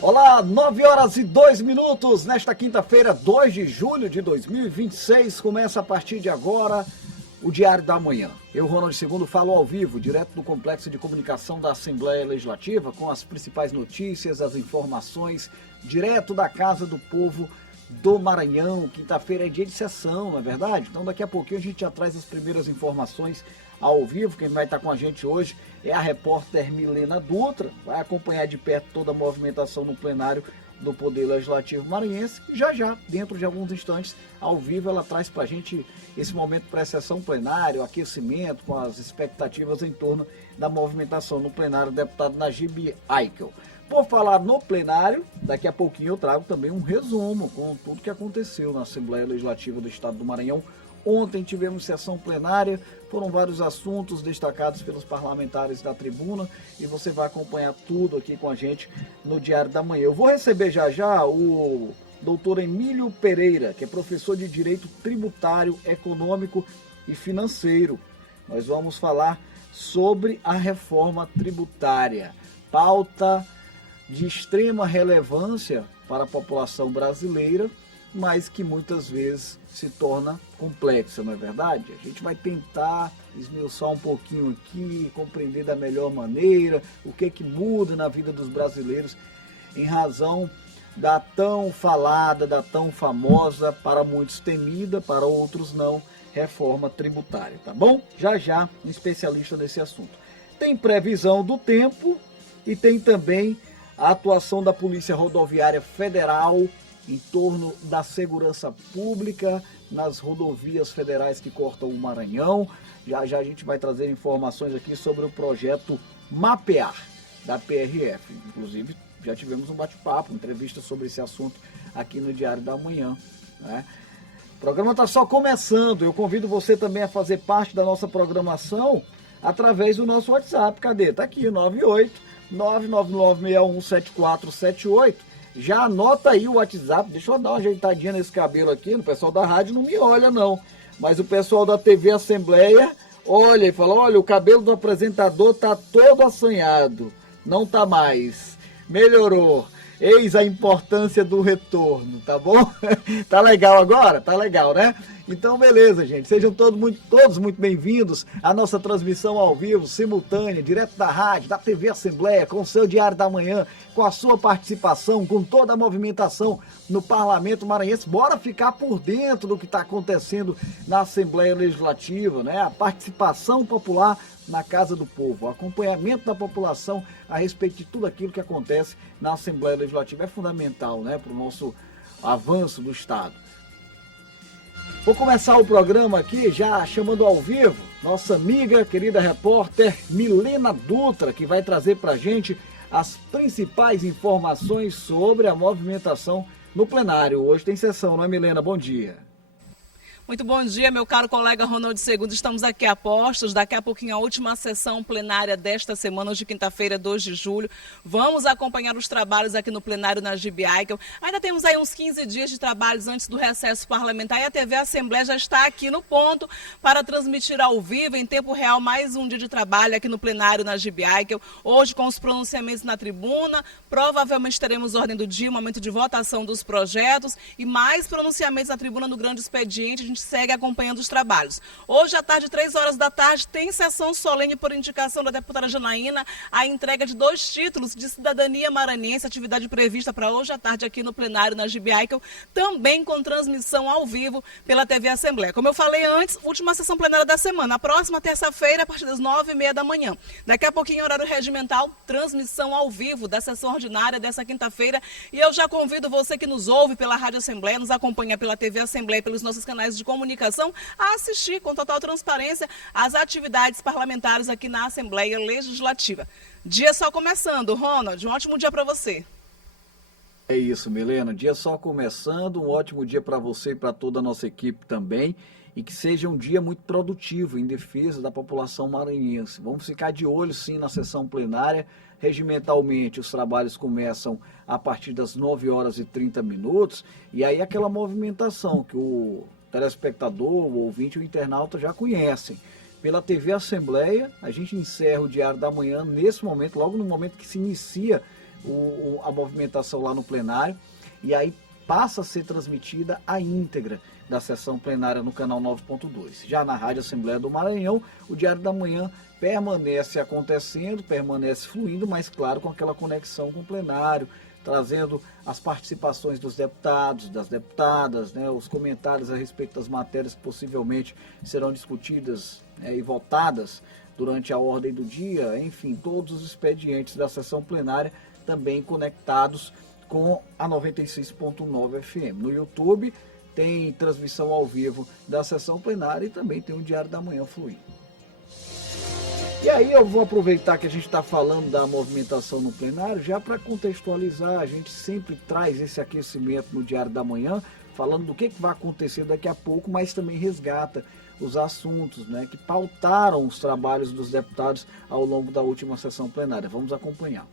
Olá, 9h02, nesta quinta-feira, 2 de julho de 2026, começa a partir de agora o Diário da Manhã. Eu, Ronald II, falo ao vivo, direto do Complexo de Comunicação da Assembleia Legislativa, com as principais notícias, as informações, direto da Casa do Povo do Maranhão. Quinta-feira é dia de sessão, não é verdade? Então daqui a pouquinho a gente já traz as primeiras informações ao vivo. Quem vai estar com a gente hoje é a repórter Milena Dutra, vai acompanhar de perto toda a movimentação no plenário do Poder Legislativo Maranhense. E já, dentro de alguns instantes, ao vivo, ela traz para a gente esse momento pré-sessão plenário, aquecimento, com as expectativas em torno da movimentação no plenário do deputado Najib Aikel. Por falar no plenário, daqui a pouquinho eu trago também um resumo com tudo que aconteceu na Assembleia Legislativa do Estado do Maranhão. Ontem tivemos sessão plenária, foram vários assuntos destacados pelos parlamentares da tribuna e você vai acompanhar tudo aqui com a gente no Diário da Manhã. Eu vou receber já o doutor Emílio Pereira, que é professor de Direito Tributário, Econômico e Financeiro. Nós vamos falar sobre a reforma tributária, pauta de extrema relevância para a população brasileira, mas que muitas vezes se torna complexa, não é verdade? A gente vai tentar esmiuçar um pouquinho aqui, compreender da melhor maneira o que muda na vida dos brasileiros em razão da tão falada, da tão famosa, para muitos temida, para outros não, reforma tributária, tá bom? Já, um especialista nesse assunto. Tem previsão do tempo e tem também a atuação da Polícia Rodoviária Federal em torno da segurança pública nas rodovias federais que cortam o Maranhão. Já a gente vai trazer informações aqui sobre o projeto Mapear da PRF. Inclusive, já tivemos um bate-papo, entrevista sobre esse assunto aqui no Diário da Manhã, né? O programa está só começando. Eu convido você também a fazer parte da nossa programação através do nosso WhatsApp. Cadê? Está aqui, 98999617478. Já anota aí o WhatsApp. Deixa eu dar uma ajeitadinha nesse cabelo aqui. O pessoal da rádio não me olha, não. Mas o pessoal da TV Assembleia olha e fala: olha, o cabelo do apresentador tá todo assanhado. Não tá mais. Melhorou. Eis a importância do retorno, tá bom? Tá legal agora? Tá legal, né? Então, beleza, gente. Sejam todos muito bem-vindos à nossa transmissão ao vivo, simultânea, direto da rádio, da TV Assembleia, com o seu Diário da Manhã, com a sua participação, com toda a movimentação no Parlamento Maranhense. Bora ficar por dentro do que está acontecendo na Assembleia Legislativa, né? A participação popular na Casa do Povo, o acompanhamento da população a respeito de tudo aquilo que acontece na Assembleia Legislativa é fundamental, né, para o nosso avanço do Estado. Vou começar o programa aqui já chamando ao vivo nossa amiga, querida repórter Milena Dutra, que vai trazer para a gente as principais informações sobre a movimentação no plenário. Hoje tem sessão, não é, Milena? Bom dia. Muito bom dia, meu caro colega Ronald II. Estamos aqui a postos. Daqui a pouquinho a última sessão plenária desta semana, hoje quinta-feira, 2 de julho. Vamos acompanhar os trabalhos aqui no plenário Najib Aikel. Ainda temos aí uns 15 dias de trabalhos antes do recesso parlamentar e a TV Assembleia já está aqui no ponto para transmitir ao vivo, em tempo real, mais um dia de trabalho aqui no plenário Najib Aikel. Hoje com os pronunciamentos na tribuna, provavelmente teremos ordem do dia, momento de votação dos projetos e mais pronunciamentos na tribuna no grande expediente. A gente segue acompanhando os trabalhos. Hoje à tarde, 3 horas da tarde, tem sessão solene por indicação da deputada Janaína, a entrega de 2 títulos de cidadania maranhense, atividade prevista para hoje à tarde aqui no plenário Najib Aikel, também com transmissão ao vivo pela TV Assembleia. Como eu falei antes, última sessão plenária da semana, a próxima terça-feira, a partir das 9h30 da manhã. Daqui a pouquinho, horário regimental, transmissão ao vivo da sessão ordinária dessa quinta-feira. E eu já convido você que nos ouve pela Rádio Assembleia, nos acompanha pela TV Assembleia, pelos nossos canais de comunicação, a assistir com total transparência às atividades parlamentares aqui na Assembleia Legislativa. Dia só começando. Ronald, um ótimo dia para você. É isso, Milena. Dia só começando, um ótimo dia para você e para toda a nossa equipe também. E que seja um dia muito produtivo em defesa da população maranhense. Vamos ficar de olho, sim, na sessão plenária. Regimentalmente, os trabalhos começam a partir das 9h30. E aí aquela movimentação que o telespectador, o ouvinte, o internauta já conhecem. Pela TV Assembleia, a gente encerra o Diário da Manhã nesse momento, logo no momento que se inicia a movimentação lá no plenário, e aí passa a ser transmitida a íntegra da sessão plenária no canal 9.2. Já na Rádio Assembleia do Maranhão, o Diário da Manhã permanece acontecendo, permanece fluindo, mas claro, com aquela conexão com o plenário, trazendo as participações dos deputados, das deputadas, né, os comentários a respeito das matérias que possivelmente serão discutidas, né, e votadas durante a ordem do dia, enfim, todos os expedientes da sessão plenária também conectados com a 96.9 FM. No YouTube tem transmissão ao vivo da sessão plenária e também tem o Diário da Manhã fluindo. E aí eu vou aproveitar que a gente está falando da movimentação no plenário, já para contextualizar, a gente sempre traz esse aquecimento no Diário da Manhã, falando do que vai acontecer daqui a pouco, mas também resgata os assuntos, né, que pautaram os trabalhos dos deputados ao longo da última sessão plenária. Vamos acompanhar.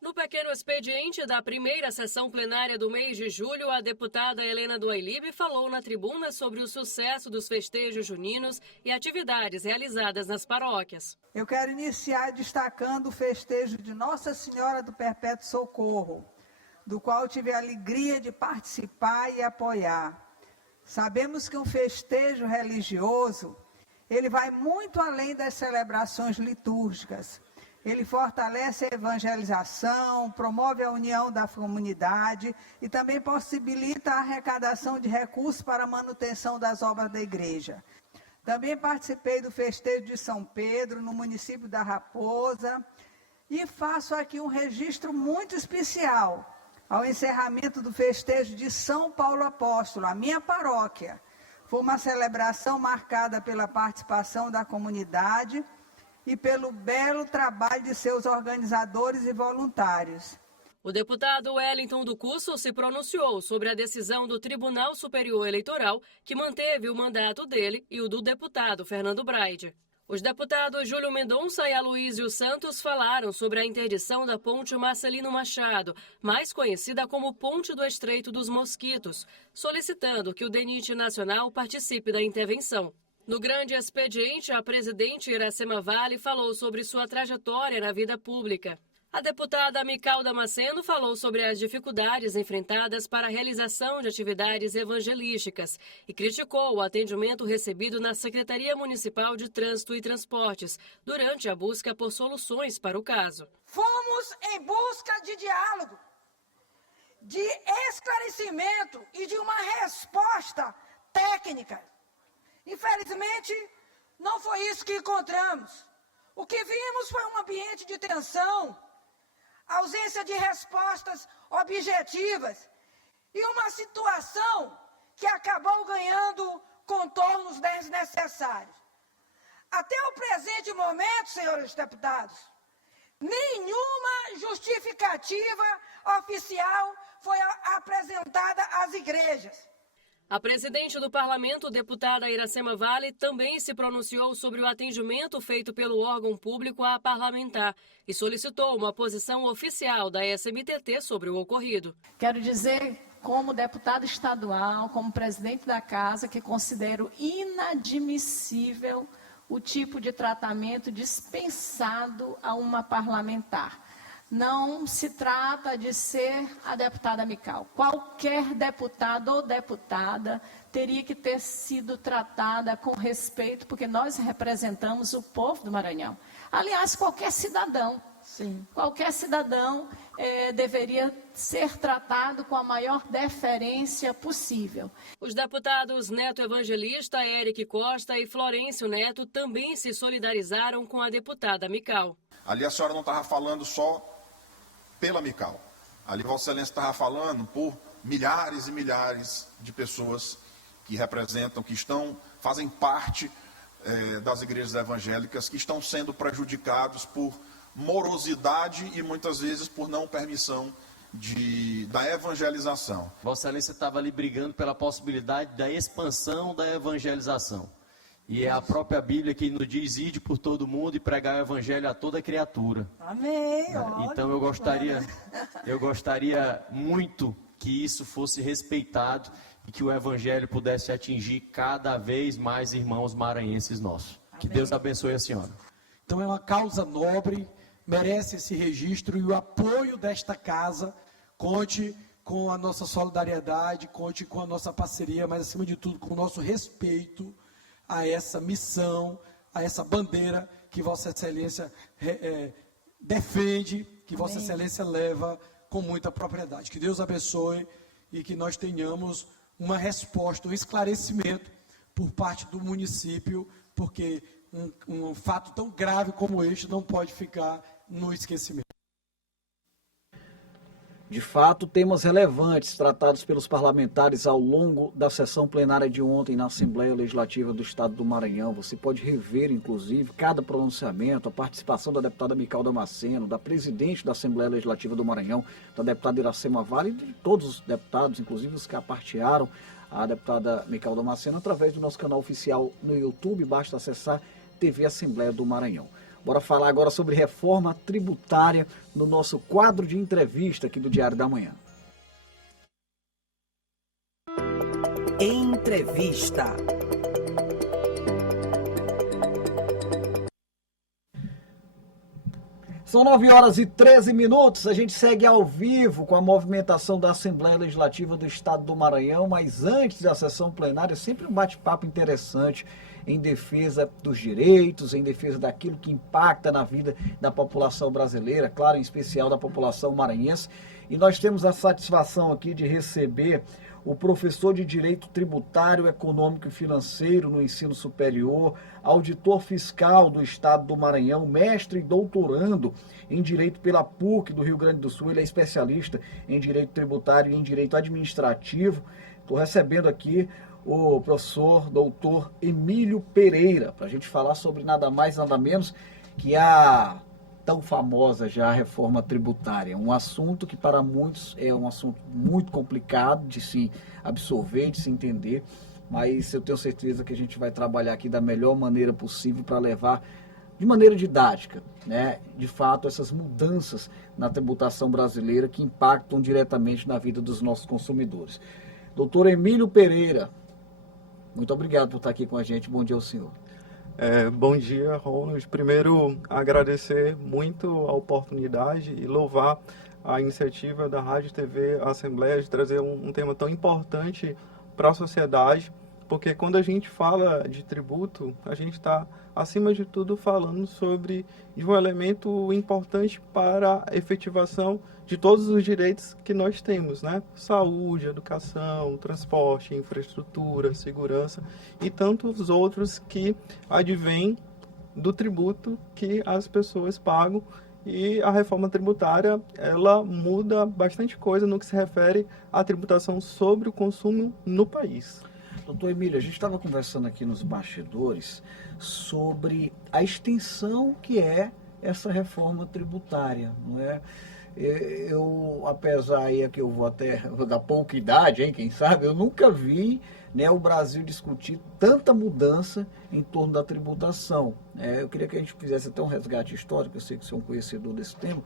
No pequeno expediente da primeira sessão plenária do mês de julho, a deputada Helena Duailib falou na tribuna sobre o sucesso dos festejos juninos e atividades realizadas nas paróquias. Eu quero iniciar destacando o festejo de Nossa Senhora do Perpétuo Socorro, do qual tive a alegria de participar e apoiar. Sabemos que um festejo religioso, ele vai muito além das celebrações litúrgicas. Ele fortalece a evangelização, promove a união da comunidade e também possibilita a arrecadação de recursos para a manutenção das obras da igreja. Também participei do festejo de São Pedro, no município da Raposa, e faço aqui um registro muito especial ao encerramento do festejo de São Paulo Apóstolo, a minha paróquia. Foi uma celebração marcada pela participação da comunidade e pelo belo trabalho de seus organizadores e voluntários. O deputado Wellington do Cusso se pronunciou sobre a decisão do Tribunal Superior Eleitoral, que manteve o mandato dele e o do deputado Fernando Braide. Os deputados Júlio Mendonça e Aloísio Santos falaram sobre a interdição da ponte Marcelino Machado, mais conhecida como Ponte do Estreito dos Mosquitos, solicitando que o DENIT Nacional participe da intervenção. No grande expediente, a presidente Iracema Vale falou sobre sua trajetória na vida pública. A deputada Mical Damasceno falou sobre as dificuldades enfrentadas para a realização de atividades evangelísticas e criticou o atendimento recebido na Secretaria Municipal de Trânsito e Transportes durante a busca por soluções para o caso. Fomos em busca de diálogo, de esclarecimento e de uma resposta técnica. Infelizmente, não foi isso que encontramos. O que vimos foi um ambiente de tensão, ausência de respostas objetivas e uma situação que acabou ganhando contornos desnecessários. Até o presente momento, senhores deputados, nenhuma justificativa oficial foi apresentada às igrejas. A presidente do parlamento, deputada Iracema Vale, também se pronunciou sobre o atendimento feito pelo órgão público à parlamentar e solicitou uma posição oficial da SMTT sobre o ocorrido. Quero dizer, como deputada estadual, como presidente da casa, que considero inadmissível o tipo de tratamento dispensado a uma parlamentar. Não se trata de ser a deputada Mical. Qualquer deputado ou deputada teria que ter sido tratada com respeito, porque nós representamos o povo do Maranhão. Aliás, qualquer cidadão. Sim. Qualquer cidadão deveria ser tratado com a maior deferência possível. Os deputados Neto Evangelista, Eric Costa e Florencio Neto também se solidarizaram com a deputada Mical. Ali a senhora não estava falando só pela Mical. Ali Vossa Excelência estava falando por milhares e milhares de pessoas que representam, que fazem parte das igrejas evangélicas, que estão sendo prejudicados por morosidade e muitas vezes por não permissão da evangelização. Vossa Excelência estava ali brigando pela possibilidade da expansão da evangelização. E é a própria Bíblia que nos diz: ide por todo mundo e pregar o evangelho a toda criatura. Amém. Então eu gostaria muito que isso fosse respeitado e que o evangelho pudesse atingir cada vez mais irmãos maranhenses nossos. Amém. Que Deus abençoe a senhora. Então é uma causa nobre, merece esse registro e o apoio desta casa. Conte com a nossa solidariedade, conte com a nossa parceria, mas, acima de tudo, com o nosso respeito a essa missão, a essa bandeira que Vossa Excelência defende, que Vossa Excelência leva com muita propriedade. Que Deus abençoe e que nós tenhamos uma resposta, um esclarecimento por parte do município, porque um fato tão grave como este não pode ficar no esquecimento. De fato, temas relevantes tratados pelos parlamentares ao longo da sessão plenária de ontem na Assembleia Legislativa do Estado do Maranhão. Você pode rever, inclusive, cada pronunciamento, a participação da deputada Mical Damasceno, da presidente da Assembleia Legislativa do Maranhão, da deputada Iracema Vale e de todos os deputados, inclusive os que apartearam a deputada Mical Damasceno, através do nosso canal oficial no YouTube. Basta acessar TV Assembleia do Maranhão. Bora falar agora sobre reforma tributária no nosso quadro de entrevista aqui do Diário da Manhã. Entrevista. São 9h13. A gente segue ao vivo com a movimentação da Assembleia Legislativa do Estado do Maranhão, mas antes da sessão plenária, sempre um bate-papo interessante em defesa dos direitos, em defesa daquilo que impacta na vida da população brasileira, claro, em especial da população maranhense. E nós temos a satisfação aqui de receber o professor de Direito Tributário, Econômico e Financeiro no Ensino Superior, auditor fiscal do Estado do Maranhão, mestre e doutorando em Direito pela PUC do Rio Grande do Sul. Ele é especialista em Direito Tributário e em Direito Administrativo. Estou recebendo aqui o professor doutor Emílio Pereira, para a gente falar sobre nada mais, nada menos que a tão famosa já reforma tributária. Um assunto que para muitos é um assunto muito complicado de se absorver, de se entender, mas eu tenho certeza que a gente vai trabalhar aqui da melhor maneira possível para levar de maneira didática, né, de fato, essas mudanças na tributação brasileira que impactam diretamente na vida dos nossos consumidores. Doutor Emílio Pereira, muito obrigado por estar aqui com a gente. Bom dia ao senhor. Bom dia, Ronald. Primeiro, agradecer muito a oportunidade e louvar a iniciativa da Rádio TV Assembleia de trazer um tema tão importante para a sociedade, porque quando a gente fala de tributo, a gente está, acima de tudo, falando sobre um elemento importante para a efetivação de todos os direitos que nós temos, né? Saúde, educação, transporte, infraestrutura, segurança e tantos outros que advêm do tributo que as pessoas pagam. E a reforma tributária, ela muda bastante coisa no que se refere à tributação sobre o consumo no país. Doutor Emílio, a gente estava conversando aqui nos bastidores sobre a extensão que é essa reforma tributária, não é? Eu, apesar aí que eu vou da pouca idade, hein, quem sabe, eu nunca vi, né, o Brasil discutir tanta mudança em torno da tributação. Eu queria que a gente fizesse até um resgate histórico, eu sei que você é um conhecedor desse tema,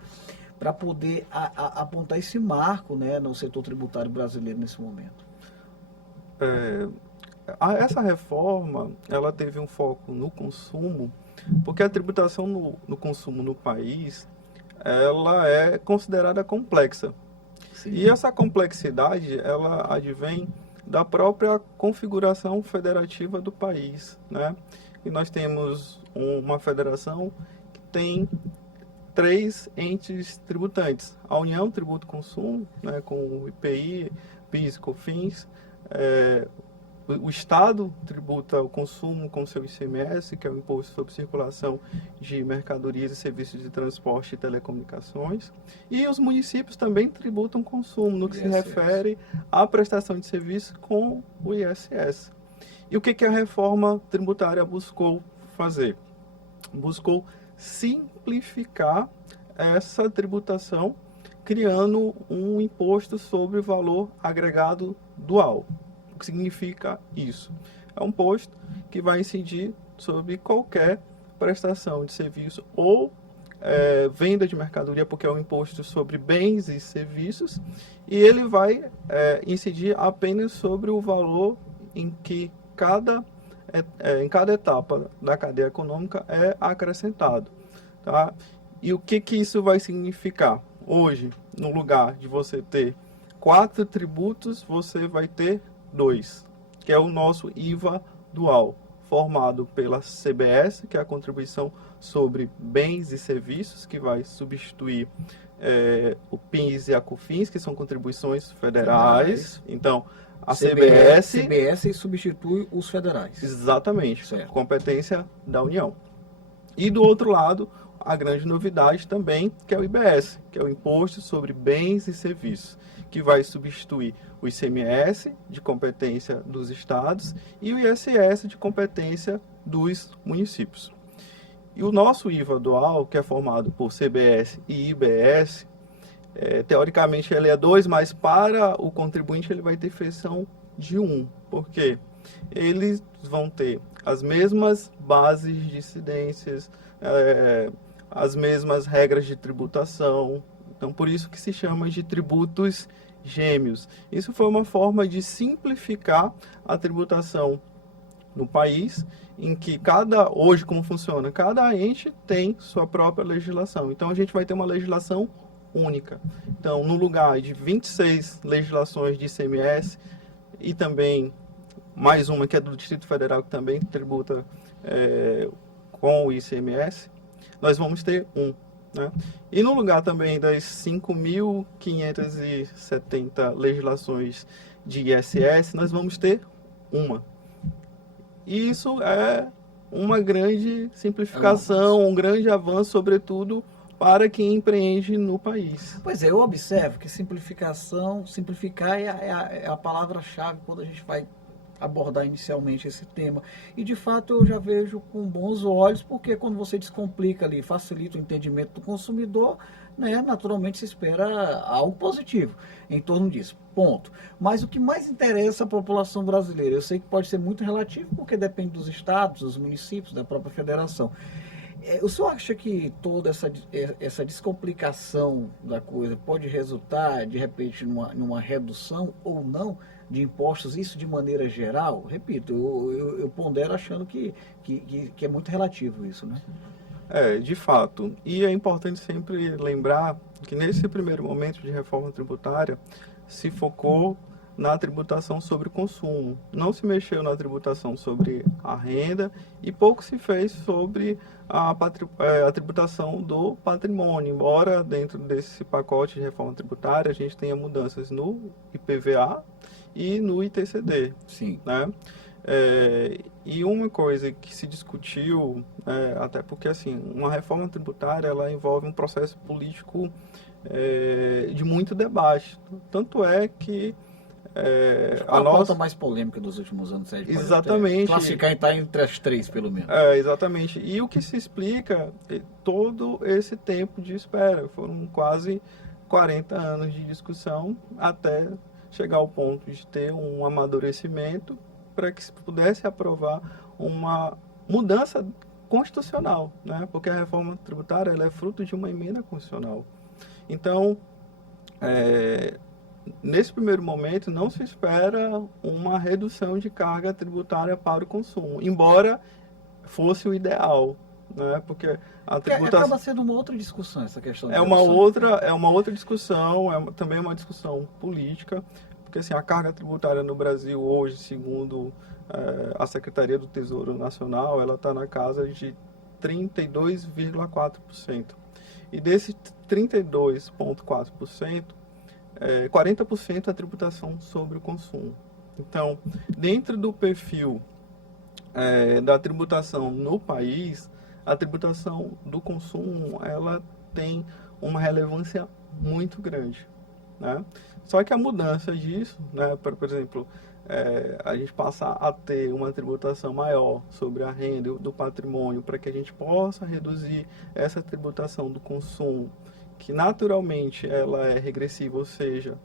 para poder apontar esse marco, né, no setor tributário brasileiro nesse momento. Essa reforma, ela teve um foco no consumo, porque a tributação no consumo no país, ela é considerada complexa. Sim. E essa complexidade, ela advém da própria configuração federativa do país, né? E nós temos uma federação que tem 3 entes tributantes. A União tributa o consumo, né, com o IPI, PIS e COFINS. O Estado tributa o consumo com seu ICMS, que é o Imposto sobre Circulação de Mercadorias e Serviços de Transporte e Telecomunicações. E os municípios também tributam consumo, no que se refere à prestação de serviço com o ISS. E o que a reforma tributária buscou fazer? Buscou simplificar essa tributação, criando um imposto sobre o valor agregado dual. O que significa isso? É um imposto que vai incidir sobre qualquer prestação de serviço ou venda de mercadoria, porque é um imposto sobre bens e serviços, e ele vai incidir apenas sobre o valor em que em cada etapa da cadeia econômica é acrescentado. Tá? E o que isso vai significar? Hoje, no lugar de você ter 4 tributos, você vai ter 2, que é o nosso IVA dual, formado pela CBS, que é a contribuição sobre bens e serviços, que vai substituir o PIS e a COFINS, que são contribuições federais. Então, a CBS substitui os federais. Exatamente, certo. Competência da União. E do outro lado, a grande novidade também, que é o IBS, que é o Imposto sobre Bens e Serviços, que vai substituir o ICMS, de competência dos estados, e o ISS, de competência dos municípios. E o nosso IVA dual, que é formado por CBS e IBS, teoricamente ele é 2, mas para o contribuinte ele vai ter feição de 1, porque eles vão ter as mesmas bases de incidências, as mesmas regras de tributação. Então, por isso que se chama de tributos gêmeos. Isso foi uma forma de simplificar a tributação no país, em que hoje como funciona? Cada ente tem sua própria legislação. Então, a gente vai ter uma legislação única. Então, no lugar de 26 legislações de ICMS e também mais uma que é do Distrito Federal, que também tributa com o ICMS, nós vamos ter um. Né? E no lugar também das 5.570 legislações de ISS, nós vamos ter uma. E isso é uma grande simplificação, um grande avanço, sobretudo para quem empreende no país. Pois é, eu observo que simplificar é a palavra-chave quando a gente vai abordar inicialmente esse tema. E, de fato, eu já vejo com bons olhos, porque quando você descomplica ali, facilita o entendimento do consumidor, né, naturalmente se espera algo positivo em torno disso. Ponto. Mas o que mais interessa à população brasileira, eu sei que pode ser muito relativo, porque depende dos estados, dos municípios, da própria federação. O senhor acha que toda essa descomplicação da coisa pode resultar, de repente, numa redução ou não de impostos, isso de maneira geral? Repito, eu pondero achando que é muito relativo isso, né? De fato. E é importante sempre lembrar que nesse primeiro momento de reforma tributária se focou na tributação sobre o consumo. Não se mexeu na tributação sobre a renda e pouco se fez sobre a tributação do patrimônio, embora dentro desse pacote de reforma tributária a gente tenha mudanças no IPVA e no ITCD. Sim. Né? E uma coisa que se discutiu, até porque assim, uma reforma tributária ela envolve um processo político de muito debate. Tanto é que a pauta mais polêmica dos últimos anos. Exatamente. Classificar está entre as 3, pelo menos. Exatamente. E o que se explica todo esse tempo de espera. Foram quase 40 anos de discussão até chegar ao ponto de ter um amadurecimento para que se pudesse aprovar uma mudança constitucional, né? Porque a reforma tributária ela é fruto de uma emenda constitucional. Então, nesse primeiro momento, não se espera uma redução de carga tributária para o consumo, embora fosse o ideal, né? Porque a tributação acaba sendo uma outra discussão essa questão. É uma outra discussão, também uma discussão política, porque assim, a carga tributária no Brasil hoje, segundo a Secretaria do Tesouro Nacional, ela está na casa de 32,4%. E desse 32,4%, 40% é a tributação sobre o consumo. Então, dentro do perfil da tributação no país, a tributação do consumo ela tem uma relevância muito grande, né? Só que a mudança disso, né, por exemplo, a gente passa a ter uma tributação maior sobre a renda do patrimônio para que a gente possa reduzir essa tributação do consumo, que naturalmente ela é regressiva, ou seja,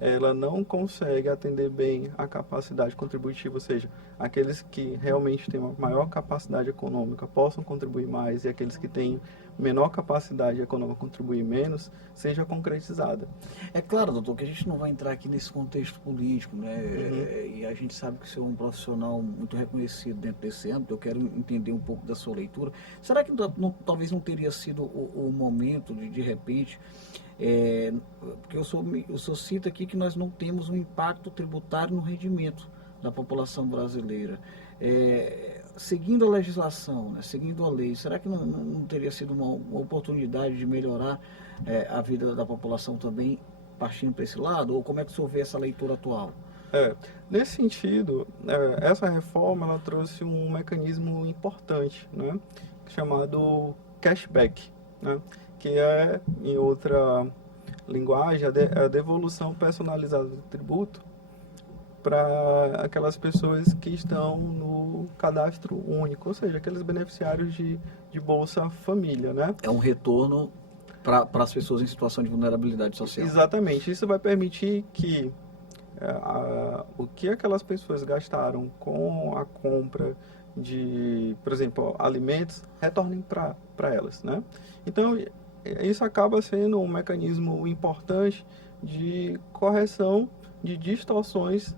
ela não consegue atender bem a capacidade contributiva, ou seja, aqueles que realmente têm uma maior capacidade econômica possam contribuir mais e aqueles que têm menor capacidade econômica contribuir menos, seja concretizada. É claro, doutor, que a gente não vai entrar aqui nesse contexto político, né? E a gente sabe que o senhor é um profissional muito reconhecido dentro desse âmbito. Eu quero entender um pouco da sua leitura. Será que talvez não teria sido o momento de repente, porque o senhor cita aqui que nós não temos um impacto tributário no rendimento da população brasileira. Seguindo a legislação, né, seguindo a lei, será que não teria sido uma oportunidade de melhorar a vida da população também partindo para esse lado? Ou como é que o senhor vê essa leitura atual? Nesse sentido, essa reforma ela trouxe um mecanismo importante, né, chamado cashback, né, que é, em outra linguagem, a devolução personalizada do tributo para aquelas pessoas que estão no cadastro único, ou seja, aqueles beneficiários de Bolsa Família, né? É um retorno para as pessoas em situação de vulnerabilidade social. Exatamente. Isso vai permitir que o que aquelas pessoas gastaram com a compra de, por exemplo, alimentos, retornem para elas, né? Então, isso acaba sendo um mecanismo importante de correção de distorções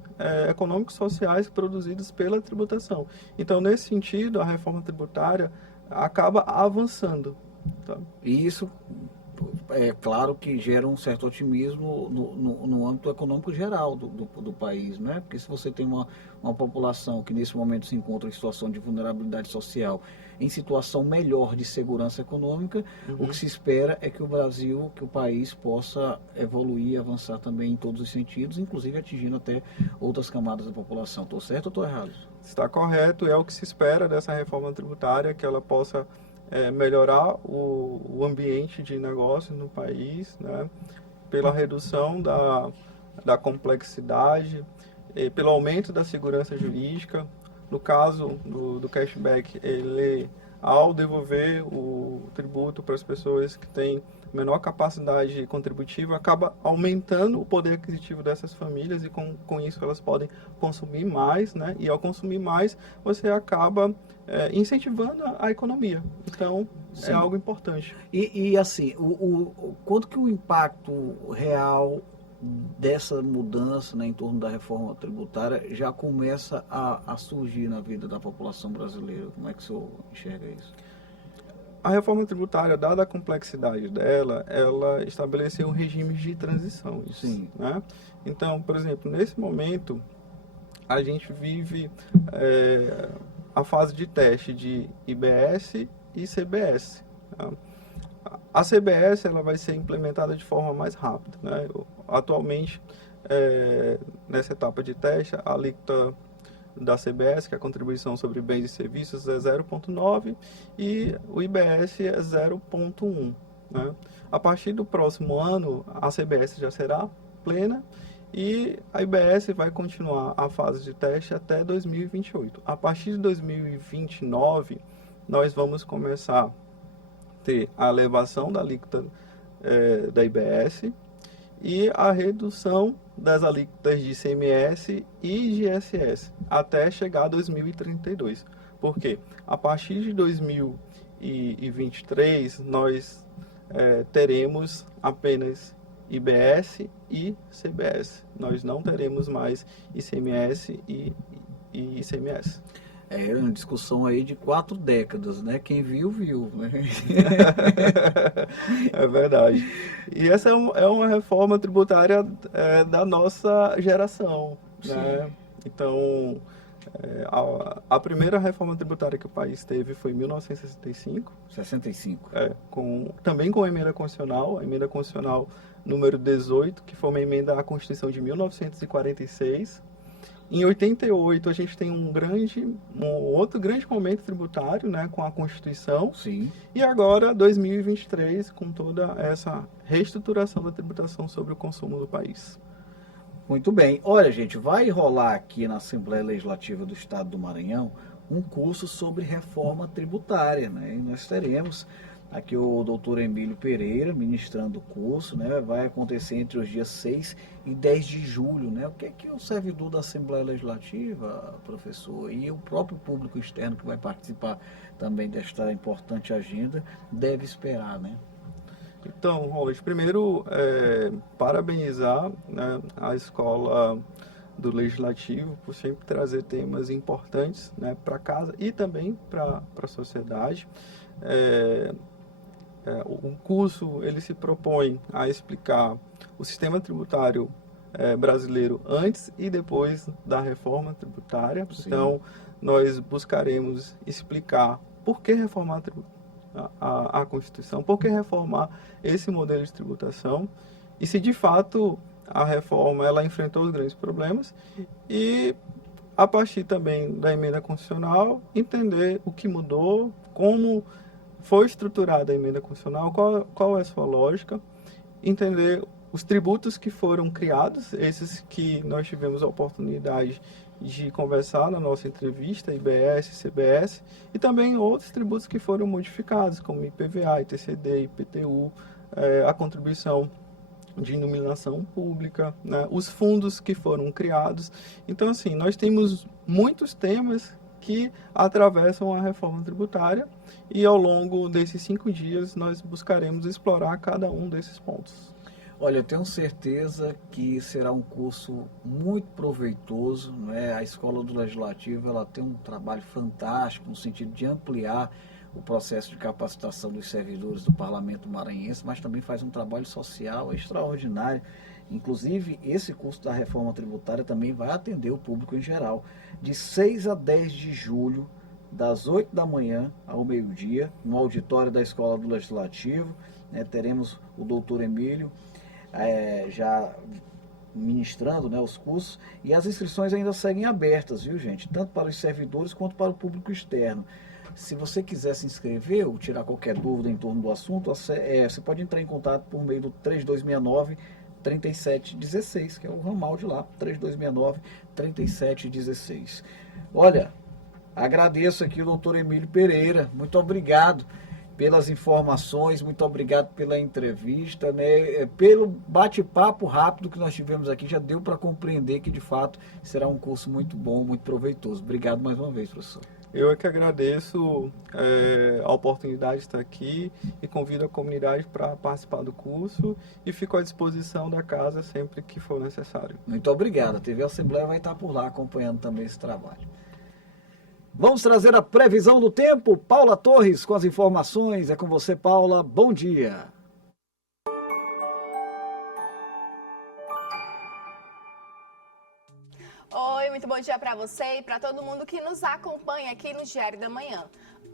econômicos sociais produzidas pela tributação. Então, nesse sentido, a reforma tributária acaba avançando. Tá? E isso, é claro que gera um certo otimismo no âmbito econômico geral do país, né? Porque se você tem uma população que nesse momento se encontra em situação de vulnerabilidade social, em situação melhor de segurança econômica, o que se espera é que o Brasil, que o país possa evoluir, avançar também em todos os sentidos, inclusive atingindo até outras camadas da população. Estou certo ou estou errado? Está correto, é o que se espera dessa reforma tributária, que ela possa melhorar o ambiente de negócios no país, né, pela redução da complexidade, pelo aumento da segurança jurídica. No caso do cashback, ele, ao devolver o tributo para as pessoas que têm menor capacidade contributiva, acaba aumentando o poder aquisitivo dessas famílias e com isso elas podem consumir mais, né? E ao consumir mais, você acaba incentivando a economia. Então, sim, é algo importante. E assim, quanto que o impacto real dessa mudança, né, em torno da reforma tributária já começa a surgir na vida da população brasileira? Como é que o senhor enxerga isso? A reforma tributária, dada a complexidade dela, ela estabeleceu um regime de transição. Sim. Né? Então, por exemplo, nesse momento, a gente vive a fase de teste de IBS e CBS. Tá? A CBS ela vai ser implementada de forma mais rápida. Né? Atualmente, nessa etapa de teste, a alíquota da CBS, que é a contribuição sobre bens e serviços, é 0,9 e o IBS é 0,1. Né? A partir do próximo ano, a CBS já será plena e a IBS vai continuar a fase de teste até 2028. A partir de 2029, nós vamos começar a ter a elevação da alíquota da IBS e a redução das alíquotas de ICMS e ISS até chegar a 2032. Por quê? A partir de 2023, nós teremos apenas IBS e CBS. Nós não teremos mais ICMS e ICMS. É uma discussão aí de 4 décadas, né? Quem viu, viu. Né? É verdade. E essa é uma reforma tributária da nossa geração. Né? Então, a primeira reforma tributária que o país teve foi em 1965. 65. Também com a emenda constitucional número 18, que foi uma emenda à Constituição de 1946. Em 88, a gente tem um outro grande momento tributário, né, com a Constituição. Sim. E agora, 2023, com toda essa reestruturação da tributação sobre o consumo do país. Muito bem. Olha, gente, vai rolar aqui na Assembleia Legislativa do Estado do Maranhão um curso sobre reforma tributária, né? E nós teremos aqui o doutor Emílio Pereira, ministrando o curso, né? Vai acontecer entre os dias 6 e 10 de julho, né? O que é que o servidor da Assembleia Legislativa, professor, e o próprio público externo que vai participar também desta importante agenda deve esperar, né? Então, Ronald, primeiro, parabenizar, né, a Escola do Legislativo por sempre trazer temas importantes, né, para casa e também para a sociedade. O curso ele se propõe a explicar o sistema tributário brasileiro antes e depois da reforma tributária. Sim. Então, nós buscaremos explicar por que reformar a Constituição, por que reformar esse modelo de tributação e se de fato a reforma ela enfrentou os grandes problemas e a partir também da emenda constitucional entender o que mudou, como foi estruturada a emenda constitucional, qual é a sua lógica, entender os tributos que foram criados, esses que nós tivemos a oportunidade de conversar na nossa entrevista, IBS, CBS, e também outros tributos que foram modificados, como IPVA, ITCD, IPTU, a contribuição de iluminação pública, né, os fundos que foram criados. Então, assim, nós temos muitos temas que atravessam a reforma tributária e ao longo desses 5 dias nós buscaremos explorar cada um desses pontos. Olha, eu tenho certeza que será um curso muito proveitoso, né? A Escola do Legislativo ela tem um trabalho fantástico no sentido de ampliar o processo de capacitação dos servidores do Parlamento Maranhense, mas também faz um trabalho social extraordinário. Inclusive, esse curso da reforma tributária também vai atender o público em geral. De 6 a 10 de julho, das 8 da manhã ao meio-dia, no auditório da Escola do Legislativo, né, teremos o doutor Emílio já ministrando, né, os cursos, e as inscrições ainda seguem abertas, viu, gente? Tanto para os servidores quanto para o público externo. Se você quiser se inscrever ou tirar qualquer dúvida em torno do assunto, você pode entrar em contato por meio do 3269-3716, que é o ramal de lá, 3269-3716. Olha, agradeço aqui o doutor Emílio Pereira, muito obrigado pelas informações, muito obrigado pela entrevista, né? Pelo bate-papo rápido que nós tivemos aqui, já deu para compreender que de fato será um curso muito bom, muito proveitoso. Obrigado mais uma vez, professor. Eu é que agradeço a oportunidade de estar aqui e convido a comunidade para participar do curso e fico à disposição da casa sempre que for necessário. Muito obrigado. A TV Assembleia vai estar por lá acompanhando também esse trabalho. Vamos trazer a previsão do tempo. Paula Torres com as informações. É com você, Paula. Bom dia. Oi, muito bom dia para você e para todo mundo que nos acompanha aqui no Diário da Manhã.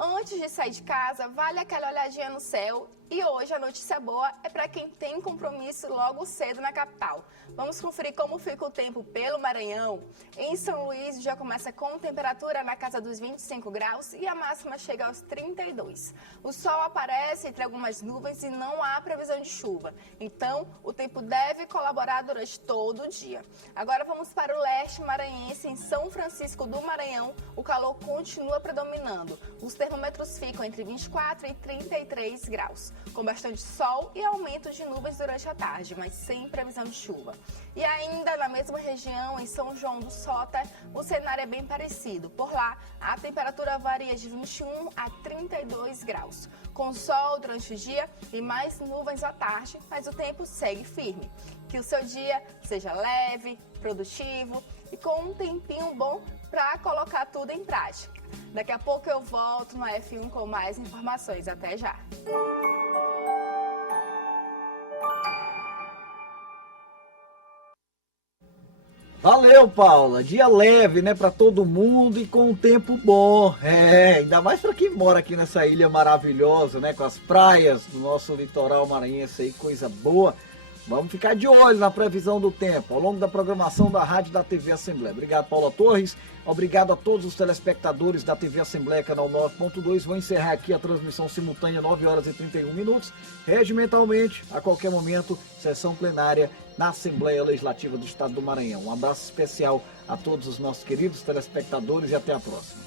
Antes de sair de casa, vale aquela olhadinha no céu. E hoje a notícia boa é para quem tem compromisso logo cedo na capital. Vamos conferir como fica o tempo pelo Maranhão. Em São Luís já começa com temperatura na casa dos 25 graus e a máxima chega aos 32. O sol aparece entre algumas nuvens e não há previsão de chuva. Então, o tempo deve colaborar durante todo o dia. Agora vamos para o leste maranhense. Em São Francisco do Maranhão, o calor continua predominando. Os termômetros ficam entre 24 e 33 graus. Com bastante sol e aumento de nuvens durante a tarde, mas sem previsão de chuva. E ainda na mesma região, em São João do Sota, o cenário é bem parecido. Por lá, a temperatura varia de 21 a 32 graus. Com sol durante o dia e mais nuvens à tarde, mas o tempo segue firme. Que o seu dia seja leve, produtivo e com um tempinho bom para colocar tudo em prática. Daqui a pouco eu volto no F1 com mais informações. Até já! Valeu, Paula. Dia leve, né, para todo mundo e com um tempo bom. Ainda mais para quem mora aqui nessa ilha maravilhosa, né, com as praias do nosso litoral maranhense aí, coisa boa. Vamos ficar de olho na previsão do tempo ao longo da programação da Rádio da TV Assembleia. Obrigado, Paula Torres. Obrigado a todos os telespectadores da TV Assembleia, canal 9.2. Vou encerrar aqui a transmissão simultânea, 9 horas e 31 minutos. Regimentalmente, a qualquer momento, sessão plenária na Assembleia Legislativa do Estado do Maranhão. Um abraço especial a todos os nossos queridos telespectadores e até a próxima.